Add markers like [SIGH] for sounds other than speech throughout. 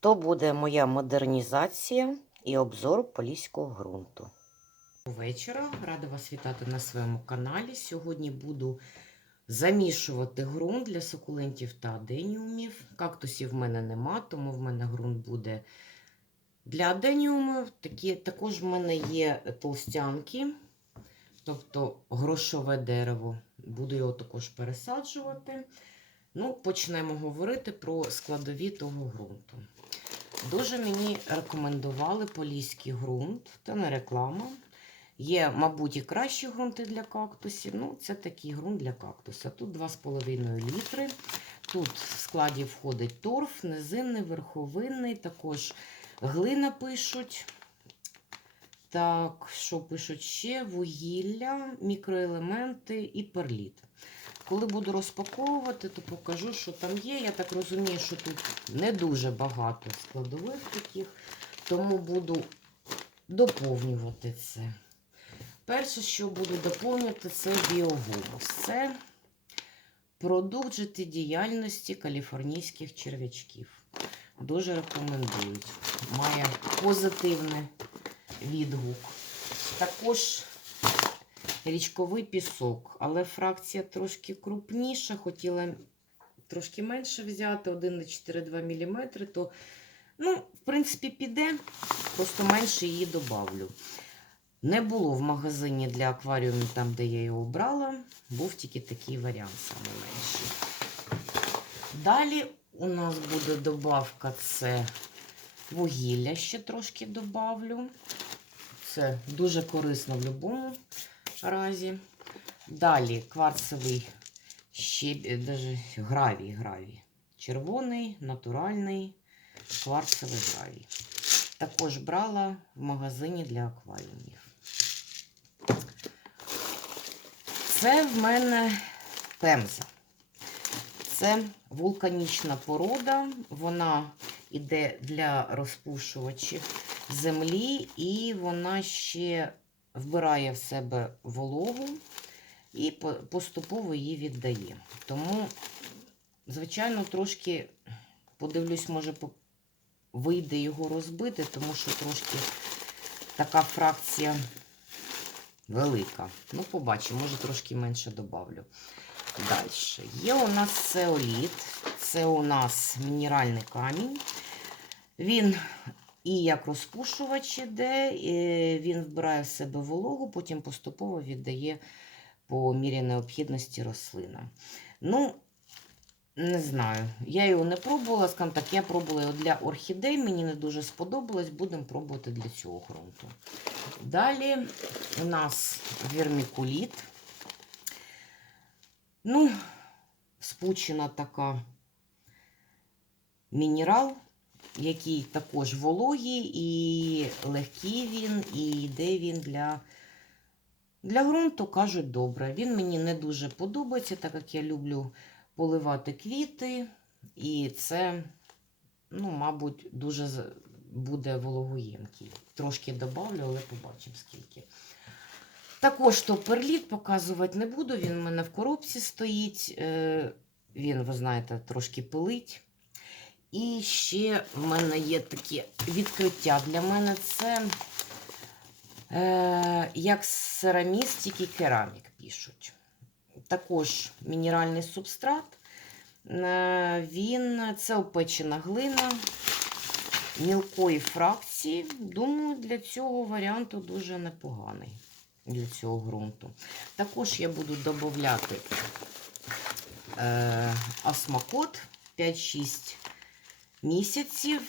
То буде моя модернізація і обзор поліського ґрунту. Вечора, рада вас вітати на своєму каналі. Сьогодні буду замішувати ґрунт для сукулентів та аденіумів. Кактусів в мене нема, тому в мене ґрунт буде для аденіумів. Такі, також в мене є толстянки, тобто грошове дерево. Буду його також пересаджувати. Ну, почнемо говорити про складові того ґрунту. Дуже мені рекомендували поліський ґрунт, це не реклама. Є, мабуть, і кращі ґрунти для кактусів. Ну, це такий ґрунт для кактуса. Тут 2,5 літри. Тут в складі входить торф, низинний, верховинний, також глина пишуть. Так, що пишуть ще? Вугілля, мікроелементи і перліт. Коли буду розпаковувати, то покажу, що там є. Я так розумію, що тут не дуже багато складових таких, тому буду доповнювати це. Перше, що буду доповнювати, це біогумус. Це продукт життєдіяльності каліфорнійських черв'ячків. Дуже рекомендують. Має позитивний відгук. Також річковий пісок, але фракція трошки крупніша. Хотіла трошки менше взяти, 1,42 мм, то, ну, в принципі, піде, просто менше її добавлю. Не було в магазині для акваріумів, там, де я його брала, був тільки такий варіант, саме менший. Далі у нас буде добавка це вугілля, ще трошки добавлю. Це дуже корисно в будь-якому разі. Далі кварцевий щеб... даже гравій, гравій. Червоний, натуральний кварцевий гравій. Також брала в магазині для акваріумів. Це в мене пемза. Це вулканічна порода. Вона йде для розпушувачів землі, і вона ще вбирає в себе вологу і поступово її віддає. Тому, звичайно, трошки подивлюсь, може, вийде його розбити, тому що трошки така фракція велика. Ну, побачимо, може трошки менше добавлю. Далі. Є у нас сеоліт, це у нас мінеральний камінь. Він і як розпушувач іде, він вбирає в себе вологу, потім поступово віддає по мірі необхідності рослина. Ну, не знаю, я його не пробувала, скажімо так, я пробувала його для орхідей, мені не дуже сподобалось, будемо пробувати для цього ґрунту. Далі у нас вермікуліт. Ну, спучена така мінерал, який також вологий, і легкий він, і йде він для для ґрунту, кажуть, добре. Він мені не дуже подобається, так як я люблю поливати квіти, і це, ну, мабуть, дуже буде вологоємкий. Трошки добавлю, але побачимо скільки. Також то перліт показувати не буду, він у мене в коробці стоїть. Е, він, ви знаєте, трошки пилить. І ще в мене є таке відкриття для мене це е, як сераміст, тільки керамік пишуть. Також мінеральний субстрат. Е, він це опечена глина мілкої фракції. Думаю, для цього варіанту дуже непоганий. Для цього ґрунту. Також я буду додати е, осмокот 5-6 місяців.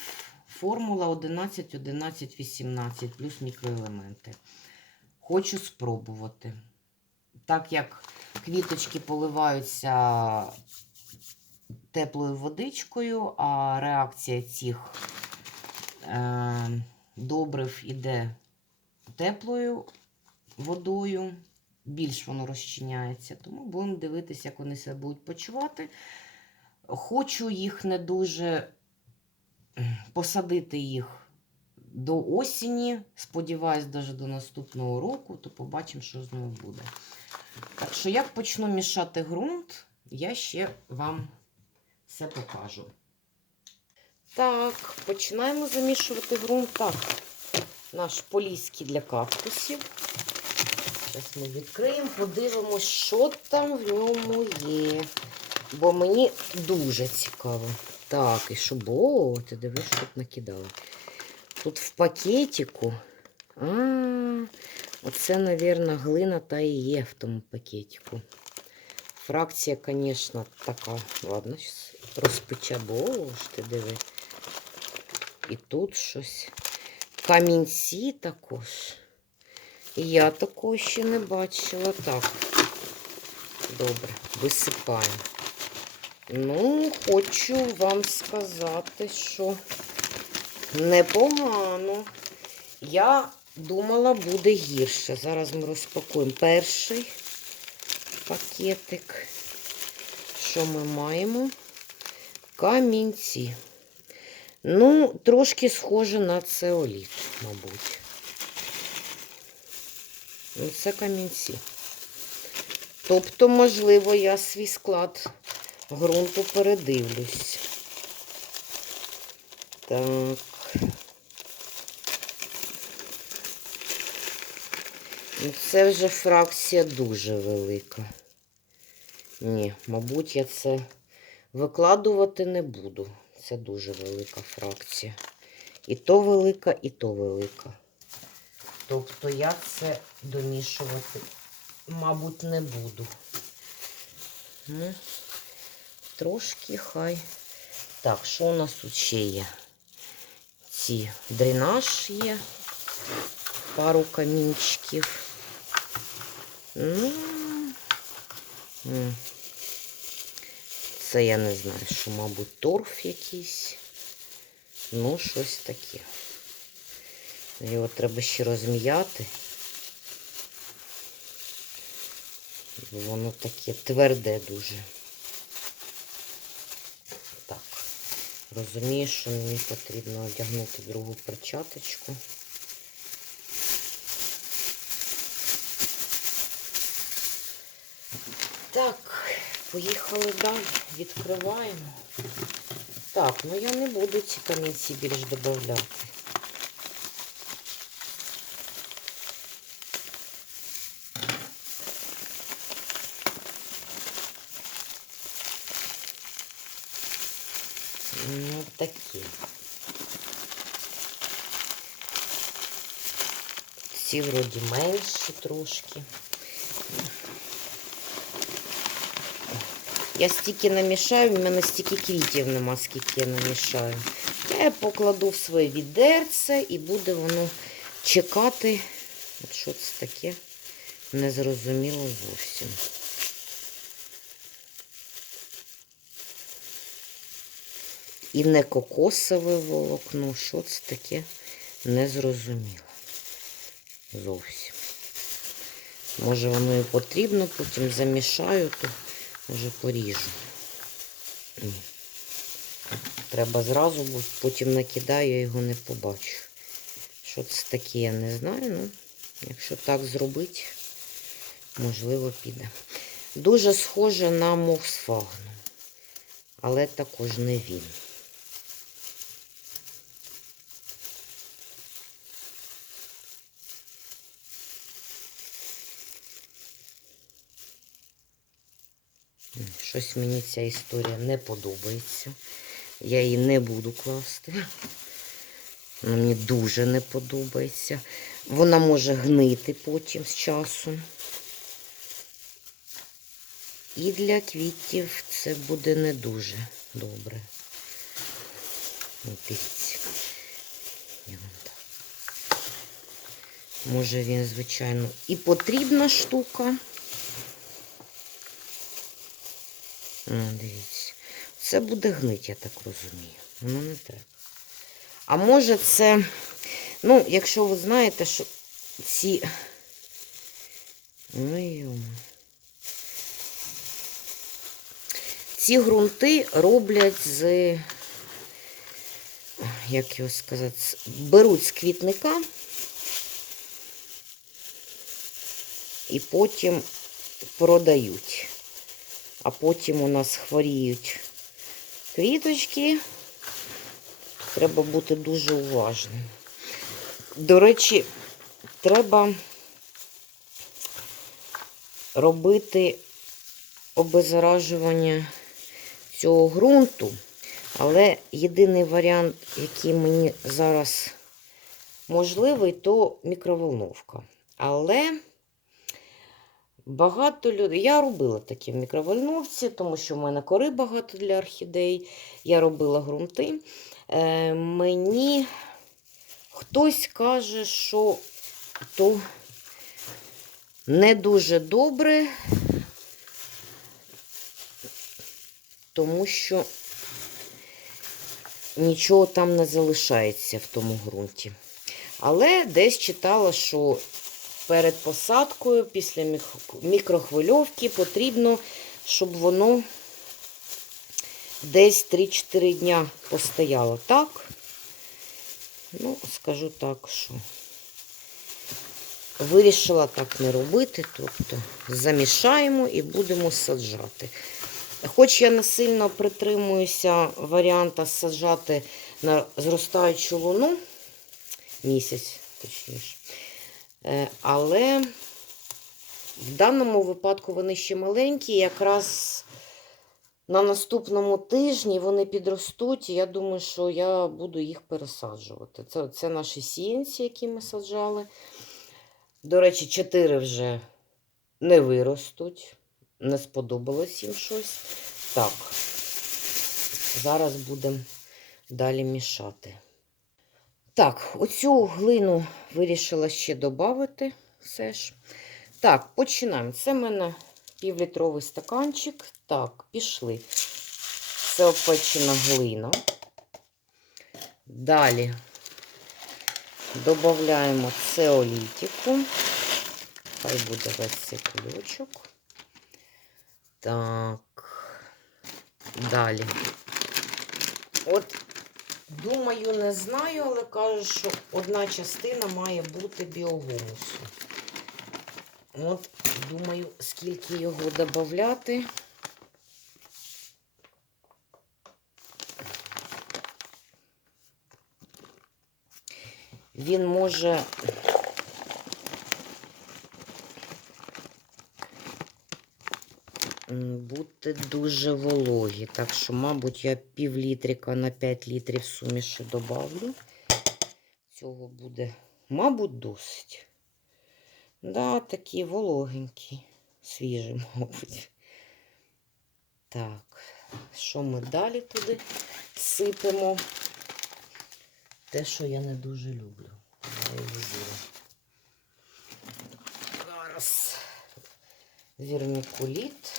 Формула 11, 11, 18 плюс мікроелементи. Хочу спробувати. Так як квіточки поливаються теплою водичкою, а реакція цих е, добрив іде теплою водою, більш воно розчиняється. Тому будемо дивитися, як вони себе будуть почувати. Хочу їх не дуже посадити їх до осені. Сподіваюсь, навіть до наступного року, то побачимо, що з ними буде. Так що, як почну мішати ґрунт, я ще вам все покажу. Так, починаємо замішувати ґрунт. Так, наш поліський для кактусів. Зараз ми відкриємо, подивимось, що там в ньому є. Бо мені дуже цікаво. Так, і що, бо, ти дивиш, що тут накидали. Тут в пакетику. А, оце, мабуть, глина та і є в тому пакетику. Фракція, звісно, така. Ладно, розпече. Боже, ти диви. І тут щось. Камінці також. Я такого ще не бачила. Так. Добре, висипаємо. Ну, хочу вам сказати, що непогано. Я думала, буде гірше. Зараз ми розпакуємо перший пакетик. Що ми маємо? Камінці. Ну, трошки схоже на цеоліт, мабуть. Ну, це камінці. Тобто, можливо, я свій склад ґрунту передивлюсь. Так. Ну, це вже фракція дуже велика. Ні, мабуть, я це викладувати не буду. Це дуже велика фракція. І то велика, і то велика. Тобто я це домішувати, мабуть, не буду. Трошки хай. Так, що у нас тут ще є? Ці дренаж є, пару камінчиків. Ну, це я не знаю, що, мабуть, торф якийсь. Ну, щось таке. Його треба ще розм'яти. Воно таке тверде дуже. Розумію, що мені потрібно одягнути другу перчаточку. Так, поїхали далі. Відкриваємо. Так, ну я не буду ці камінці більш додавати. Ну, такі. Ці вроді менші трошки. Я стільки намішаю, в мене стільки квітів нема, скільки я намішаю. Я покладу в своє відерце і буде воно чекати. От що це таке? Незрозуміло зовсім. І не кокосове волокно. Що це таке? Незрозуміло. Зовсім. Може воно і потрібно, потім замішаю, то вже поріжу. Треба зразу, бо потім накидаю, я його не побачу. Що це таке, я не знаю. Ну, якщо так зробити, можливо, піде. Дуже схоже на мох з фагну, але також не він. Щось мені ця історія не подобається. Я її не буду класти. Вона мені дуже не подобається. Вона може гнити потім з часом. І для квітів це буде не дуже добре. Дивіться. Може він, звичайно, і потрібна штука. О, дивіться. Це буде гнить, я так розумію. Воно не треба. А може це, ну, якщо ви знаєте, що ці. Ну. Ці ґрунти роблять з, як його сказати, беруть з квітника і потім продають. А потім у нас хворіють квіточки, Треба бути дуже уважним. До речі, треба робити обеззаражування цього ґрунту. Але єдиний варіант, який мені зараз можливий, то мікроволновка. Але багато людей. Я робила такі в мікроволновці, тому що в мене кори багато для орхідей. Я робила ґрунти. Е, мені хтось каже, що то не дуже добре, тому що нічого там не залишається в тому ґрунті. Але десь читала, що перед посадкою, після мікрохвильовки, потрібно, щоб воно десь 3-4 дня постояло так. Ну, скажу так, що вирішила так не робити, тобто замішаємо і будемо саджати. Хоч я не сильно притримуюся варіанта саджати на зростаючу луну, місяць, точніше. Е, Але в даному випадку вони ще маленькі, якраз на наступному тижні вони підростуть, і я думаю, що я буду їх пересаджувати. Це, це наші сіянці, які ми саджали. До речі, чотири вже не виростуть. Не сподобалось їм щось. Так, зараз будемо далі мішати. Так, оцю глину вирішила ще додати все ж. Так, починаємо. Це в мене півлітровий стаканчик. Так, пішли. Це опечена глина. Далі додаємо цеолітику. Хай буде весь цей ключок. Так. Далі. От, думаю, не знаю, але кажуть, що одна частина має бути біогумусу. От, думаю, скільки його додати. Він може бути дуже вологі. Так що, мабуть, я пів літрика на 5 літрів суміші добавлю. Цього буде, мабуть, досить. Да, такі вологенькі, свіжі, [LAUGHS] мабуть. Так, що ми далі туди сипемо? Те, що я не дуже люблю. Зараз вірмікуліт.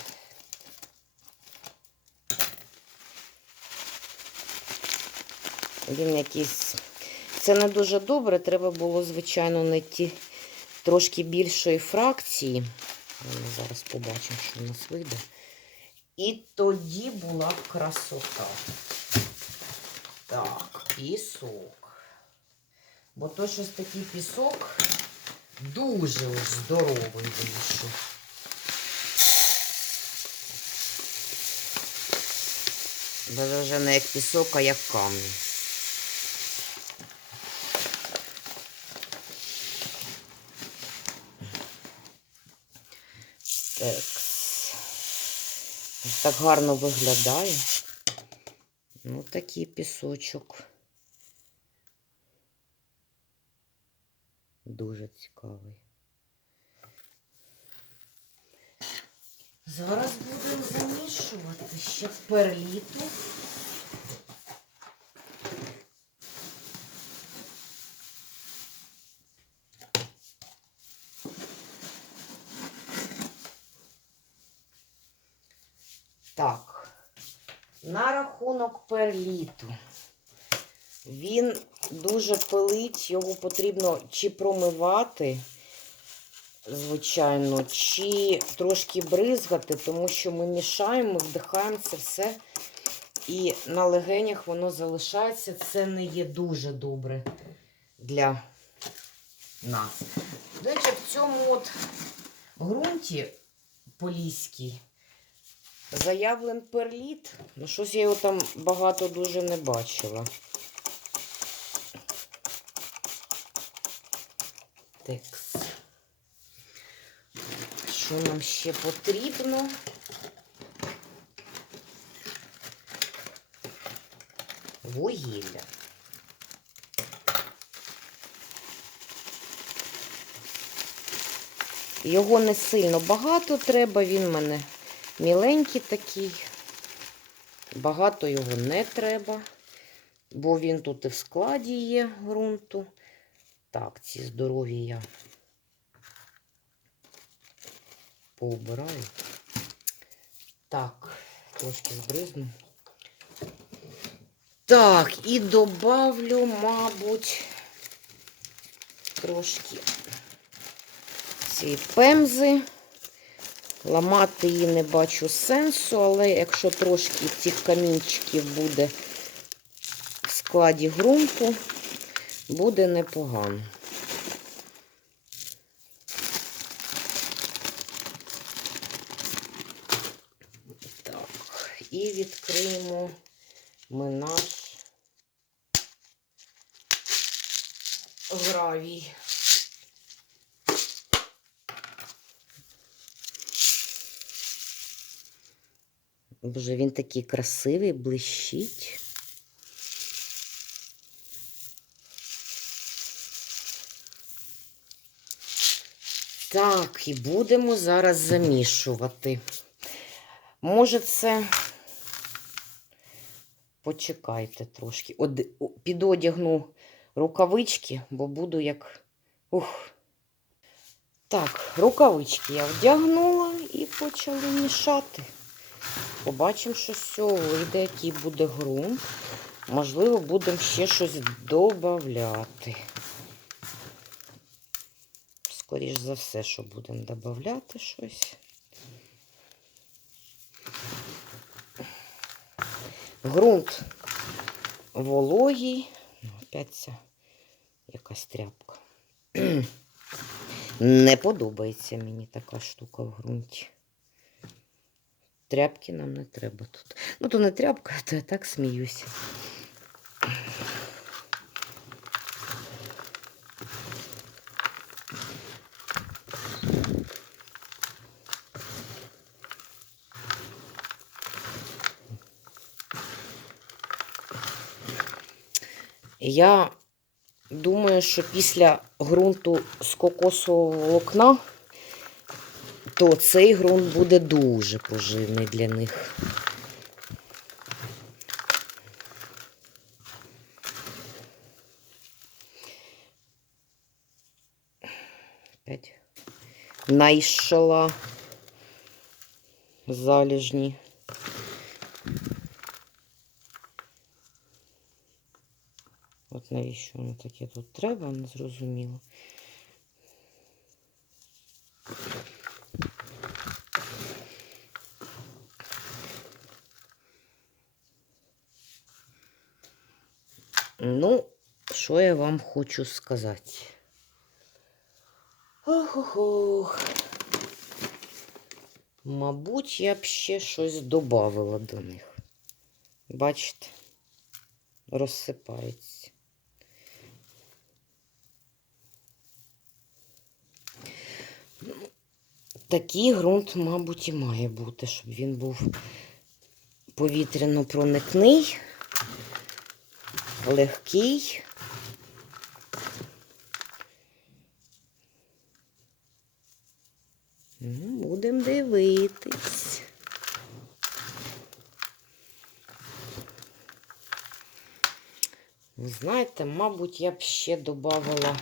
Він якийсь. Це не дуже добре. Треба було, звичайно, знайти трошки більшої фракції. Ми зараз побачимо, що в нас вийде. І тоді була красота. Так, пісок. Бо то щось такий пісок дуже здоровий вийшов. Даже вже не як пісок, а як камінь. Так. Ось Так гарно виглядає. Ну, такий пісочок. Дуже цікавий. Зараз будемо замішувати ще перліту. Так, на рахунок перліту. Він дуже пилить, його потрібно чи промивати, звичайно, чи трошки бризгати, тому що ми мішаємо, вдихаємо це все. І на легенях воно залишається. Це не є дуже добре для нас. До речі, в цьому от ґрунті поліський Заявлен перліт. Ну, щось я його там багато дуже не бачила. Текс. Що нам ще потрібно? Вугілля. Його не сильно багато треба, він мене міленький такий. Багато його не треба, бо він тут і в складі є ґрунту. Так, ці здорові я поубираю. Так, трошки збризну. Так, і добавлю, мабуть, трошки цієї пемзи. Ламати її не бачу сенсу, але якщо трошки цих камінчиків буде в складі ґрунту, буде непогано. Так, і відкриємо ми наш гравій. Боже, він такий красивий, блищить. Так, і будемо зараз замішувати. Може, це. Почекайте трошки. Од... Підодягну рукавички, бо буду як. Ух. Так, рукавички я вдягнула і почали мішати. Побачимо, що з цього вийде, який буде ґрунт. Можливо, будемо ще щось додати. Скоріш за все, що будемо додати щось. Грунт вологий. Ну, Опять ця якась тряпка. [CLEARS THROAT] Не подобається мені така штука в ґрунті. Тряпки нам не треба тут. Ну, то не тряпка, то я так сміюся. Я думаю, що після ґрунту з кокосового волокна то цей ґрунт буде дуже поживний для них. Опять найшла заліжні. От навіщо воно таке тут треба, не зрозуміло. Ну, що я вам хочу сказати? Ох-ох-ох. Мабуть, я б ще щось додавала до них. Бачите, розсипається. Ну, Такий ґрунт, мабуть, і має бути, щоб він був повітряно проникний легкий. Будемо Ви знаєте, мабуть, я б ще додавала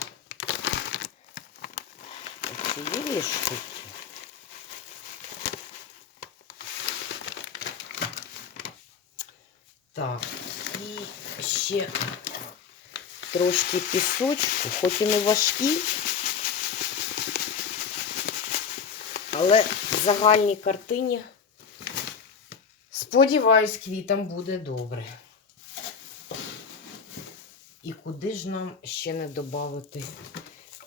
цієї штуки. Так, і ще трошки пісочку, хоч і не важкий, але в загальній картині, сподіваюсь, квітам буде добре. І куди ж нам ще не додати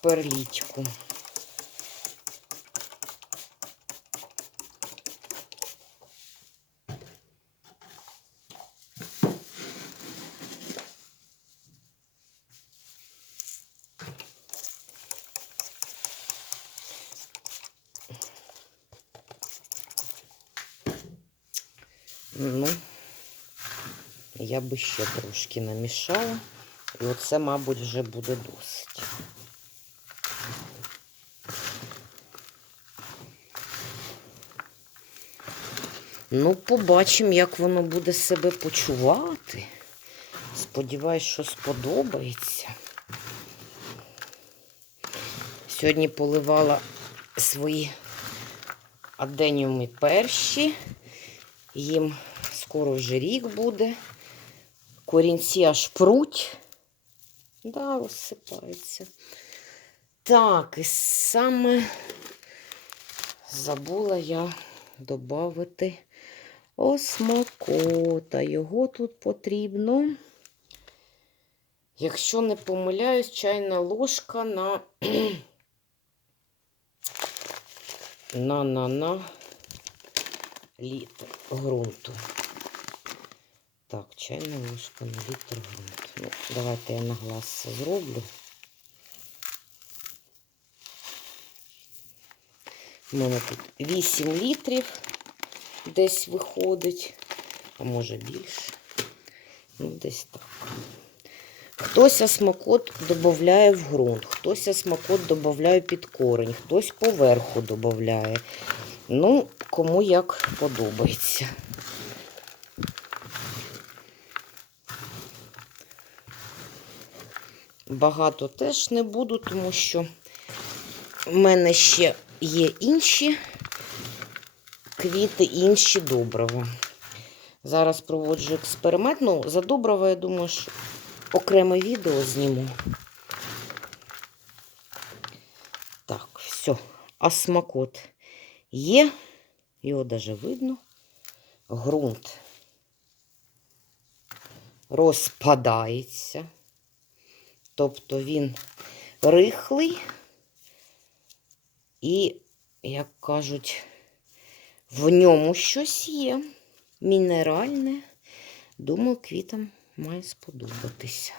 перлітку? Ну, я би ще трошки намішала. І оце, мабуть, вже буде досить. Ну, побачимо, як воно буде себе почувати. Сподіваюсь, що сподобається. Сьогодні поливала свої аденіуми перші. Їм скоро вже рік буде. Корінці аж пруть. Да, розсипаються. Так, і саме забула я додати осмакота. Його тут потрібно. Якщо не помиляюсь, чайна ложка на [CLEARS THROAT] на на на літр ґрунту. Так, чайна ложка на літр ґрунту. Ну, давайте я на глаз зроблю. У мене тут 8 літрів десь виходить, а може більше. Ну, десь так. Хтось осмакот додає в ґрунт, хтось осмакот додає під корень, хтось поверху додає. Ну, кому як подобається. Багато теж не буду, тому що в мене ще є інші квіти, інші добрива. Зараз проводжу експеримент. Ну, за добрива, я думаю, що окреме відео зніму. Так, все. Осмакот є. Його даже видно. Грунт розпадається. Тобто він рихлий і, як кажуть, в ньому щось є. Мінеральне. Думаю, квітам має сподобатися.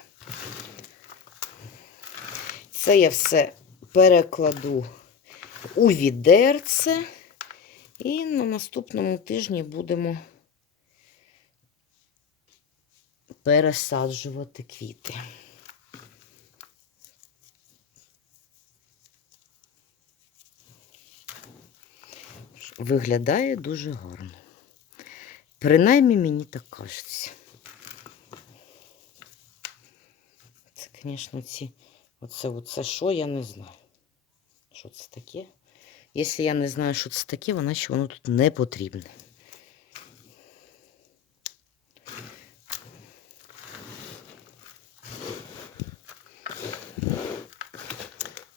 Це я все перекладу у відерце. І на наступному тижні будемо пересаджувати квіти. Виглядає дуже гарно. Принаймні мені так кажеться. Це, звісно, ці. Оце, оце що, я не знаю. Що це таке? Якщо я не знаю, що це таке, вона ще воно тут не потрібне.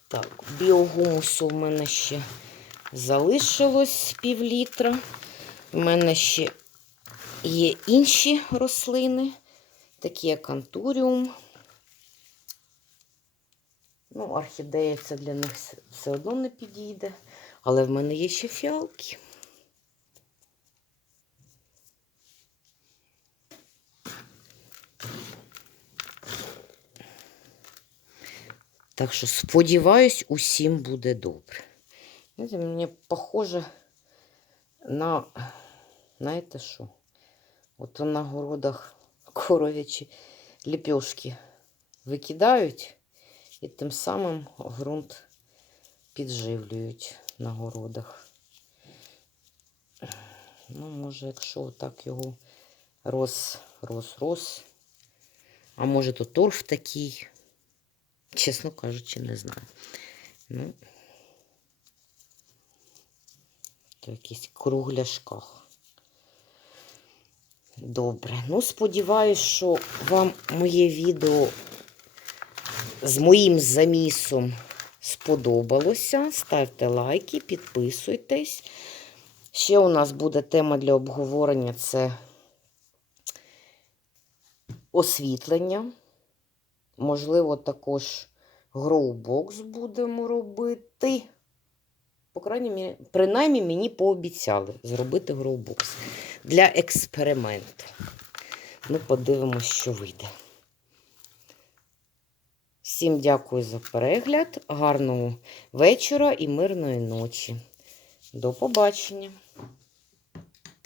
Так, біогумусу в мене ще залишилось пів літра. У мене ще є інші рослини, такі як антуріум. Ну, орхідея це для них все- одно не підійде. Але в мене є ще фіалки. Так що сподіваюсь, усім буде добре. Знаєте, мені похоже на, знаєте що? От на городах [LAUGHS] коров'ячі ліпьошки викидають і тим самим ґрунт підживлюють на городах. Ну, може, якщо отак його роз, роз, роз. А може, то торф такий. Чесно кажучи, не знаю. Ну, то якийсь кругляшках. Добре. Ну, сподіваюсь, що вам моє відео з моїм замісом сподобалося. Ставте лайки, підписуйтесь. Ще у нас буде тема для обговорення це освітлення. Можливо, також гроубокс будемо робити. По крайній мірі, принаймні мені пообіцяли зробити гроубокс для експерименту. Ну, подивимось, що вийде. Всім дякую за перегляд, гарного вечора і мирної ночі. До побачення!